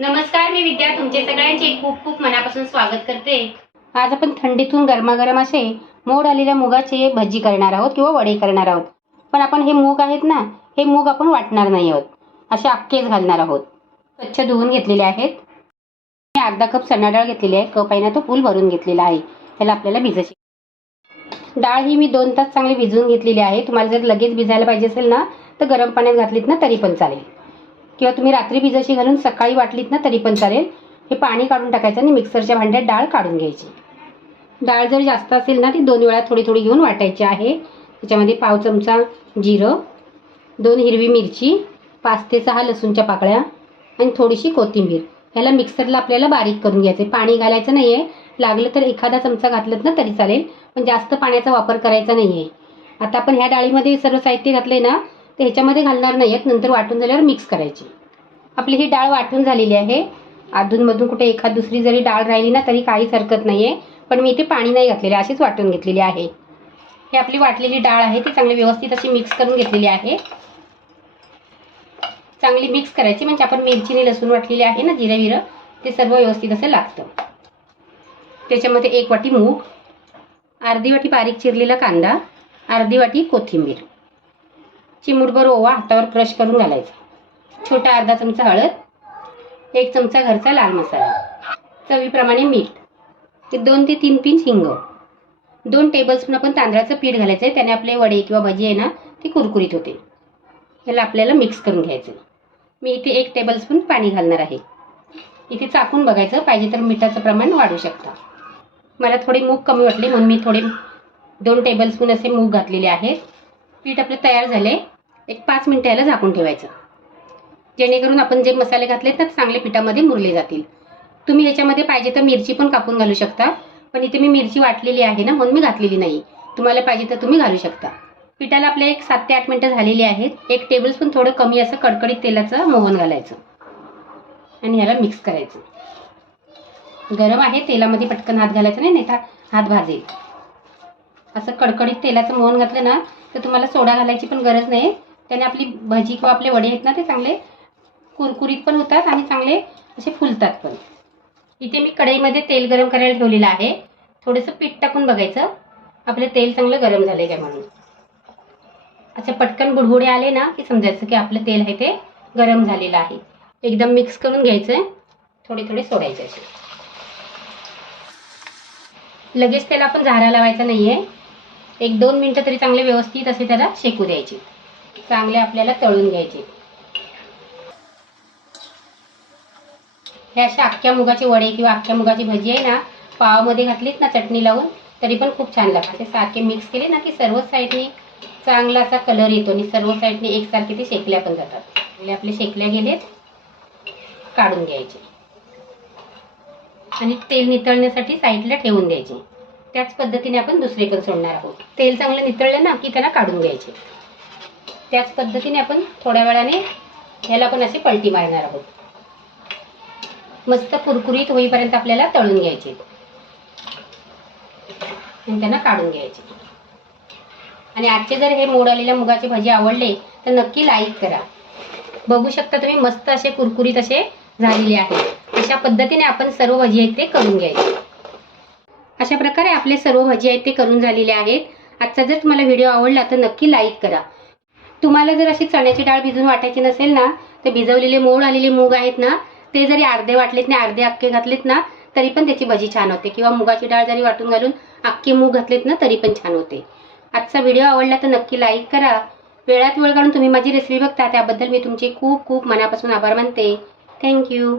नमस्कार मी विद्या. तुमचे सगळ्यांचे खूप खूप मनापासून स्वागत करते. आज आपण थंडीतून गरमागरम असे मोड आलेल्या मुगाचे भजी करणार आहोत किंवा वडे करणार आहोत. पण आपण हे मूग आहेत ना हे मूग आपण वाटणार नाही आहोत. असे अख्खेच घालणार आहोत. स्वच्छ धुवून घेतलेले आहेत. मी अर्धा कप चणा डाळ घेतलेली आहे. कप आहे ना तो फुल भरून घेतलेला आहे. त्याला आपल्याला भिजायची डाळ ही मी दोन तास चांगली भिजवून घेतलेली आहे. तुम्हाला जर लगेच भिजायला पाहिजे असेल ना तर गरम पाण्यात घातलीत ना तरी पण चालेल. किंवा तुम्ही रात्री भिजाशी घालून सकाळी वाटलीत ना तरी पण चालेल. हे पाणी काढून टाकायचं आणि मिक्सरच्या भांड्यात डाळ काढून घ्यायची. डाळ जर जास्त असेल ना ती दोन वेळा थोडी थोडी घेऊन वाटायची आहे. त्याच्यामध्ये पाव चमचा जिरं दोन हिरवी मिरची पाच ते सहा लसूणच्या पाकळ्या आणि थोडीशी कोथिंबीर. ह्याला मिक्सरला आपल्याला बारीक करून घ्यायचं पाणी घालायचं नाही आहे लागलं तर एखादा चमचा घातलं ना तरी चालेल. पण जास्त पाण्याचा वापर करायचा नाही आहे आता आपण ह्या डाळीमध्ये सर्व साहित्य घातले ना ते ह्याच्यामध्ये घालणार नाही आहेत नंतर वाटून झाल्यावर मिक्स करायची. आपली ही डाळ वाटून झालेली आहे. अधूनमधून कुठे एखाद दुसरी जरी डाळ राहिली ना तरी काहीच हरकत नाही आहे पण मी इथे पाणी नाही घातलेले अशीच वाटून घेतलेली आहे. हे आपली वाटलेली डाळ आहे ती चांगली व्यवस्थित अशी मिक्स करून घेतलेली आहे. चांगली मिक्स करायची म्हणजे आपण मिरचीने लसूण वाटलेली आहे ना जिरं विरं ते सर्व व्यवस्थित असं लागतं. त्याच्यामध्ये एक वाटी मूग अर्धी वाटी बारीक चिरलेला कांदा अर्धी वाटी कोथिंबीर. चिमूटभर ओवा हातावर क्रश करून घालायचा. छोटा अर्धा चमचा हळद एक चमचा घरचा लाल मसाला चवीप्रमाणे मीठ ते दोन ते तीन पिंच हिंग. दोन टेबलस्पून आपण तांदळाचं पीठ घालायचं आहे त्याने आपले वडे किंवा भजी आहे ना ती कुरकुरीत होते. ह्याला आपल्याला मिक्स करून घ्यायचं मी इथे एक टेबलस्पून पाणी घालणार आहे. इथे चाकून बघायचं पाहिजे तर मिठाचं प्रमाण वाढू शकता. मला थोडे मूग कमी वाटले म्हणून मी थोडे दोन टेबलस्पून असे मूग घातलेले आहेत. पीठ आपलं तयार झाले एक पाच मिनटं याला झाकून ठेवायचं. जेणेकरून आपण जे मसाले घातलेत तर चांगले पिठामध्ये मुरले जातील. तुम्ही ह्याच्यामध्ये पाहिजे तर मिरची पण कापून घालू शकता. पण इथे मी मिरची वाटलेली आहे ना म्हणून मी घातलेली नाही. तुम्हाला पाहिजे तर तुम्ही घालू शकता. पिठाला आपल्या एक सात ते आठ मिनटं झालेली आहेत. एक टेबलस्पून थोडं कमी असं कडकडीत तेलाचं मोहन घालायचं. आणि ह्याला मिक्स करायचं. गरम आहे तेलामध्ये पटकन हात घालायचा नाही नाही तर हात भाजेल. असं कडकडीत तेलाचं मोहन घातलं ना तर तुम्हाला सोडा घालायची पण गरज नाही. त्याने आपली भजी किंवा आपले वडे आहेत ना ते चांगले कुरकुरीत पण होतात आणि चांगले असे फुलतात पण. इथे मी कढईमध्ये तेल गरम करायला ठेवलेलं आहे. थोडंसं पीठ टाकून बघायचं. आपलं तेल चांगलं गरम झालं काय म्हणून. अच्छा पटकन बुडबुडे आले ना की समजायचं की आपलं तेल आहे ते गरम झालेलं आहे. एकदम मिक्स करून घ्यायचं. आहे थोडे थोडे सोडायचे असे. लगेच त्याला आपण झारा लावायचा नाही आहे एक दोन मिनटं तरी चांगले व्यवस्थित असे त्याला शेकू द्यायचे. चांगले आपल्याला तळून घ्यायचे. हे अशा अख्ख्या मुगाचे वडे किंवा अख्ख्या मुगाची भजी आहे ना पावामध्ये घातलीत ना चटणी लावून तरी पण खूप छान लागतात. ते सारखे मिक्स केले ना की सर्व साईडने चांगला असा कलर येतो आणि सर्व साईडने एकसारखे ते शेकल्या पण जातात. चांगले आपले शेकल्या गेलेत काढून घ्यायचे. आणि तेल नितळण्यासाठी साईडला ठेवून द्यायचे. त्याच पद्धतीने आपण दुसरे पण सोडणार आहोत. तेल चांगलं नितळलं ना की त्यांना काढून घ्यायचे. त्याच पद्धतीने आपण थोड्या वेळाने ह्याला पण असे पलटी मारणार आहोत. मस्त कुरकुरीत होईपर्यंत आपल्याला तळून घ्यायचे. आणि त्यांना काढून घ्यायचे. आणि आजचे जर हे मोड आलेल्या मुगाचे भजी आवडले तर नक्की लाईक करा. बघू शकता तुम्ही मस्त असे कुरकुरीत असे झालेले आहेत. अशा पद्धतीने आपण सर्व भजी आहेत ते करून घ्यायचे. अशा प्रकारे आपले सर्व भजी आहेत ते करून झालेले आहेत. आजचा जर तुम्हाला व्हिडिओ आवडला तर नक्की लाईक करा. तुम्हाला जर अशी चण्याची डाळ भिजून वाटायची नसेल ना तर भिजवलेले मोड आलेले मूग आहेत ना ते जरी अर्धे वाटलेत ना अर्धे अक्के घातलेत ना तरी पण त्याची भजी छान होते. किंवा मुगाची डाळ जरी वाटून घालून अख्खे मूग घातलेत ना तरी पण छान होते. आजचा व्हिडिओ आवडला तर नक्की लाईक करा. वेळात वेळ काढून तुम्ही माझी रेसिपी बघता त्याबद्दल मी तुमचे खूप खूप मनापासून आभार मानते. थँक्यू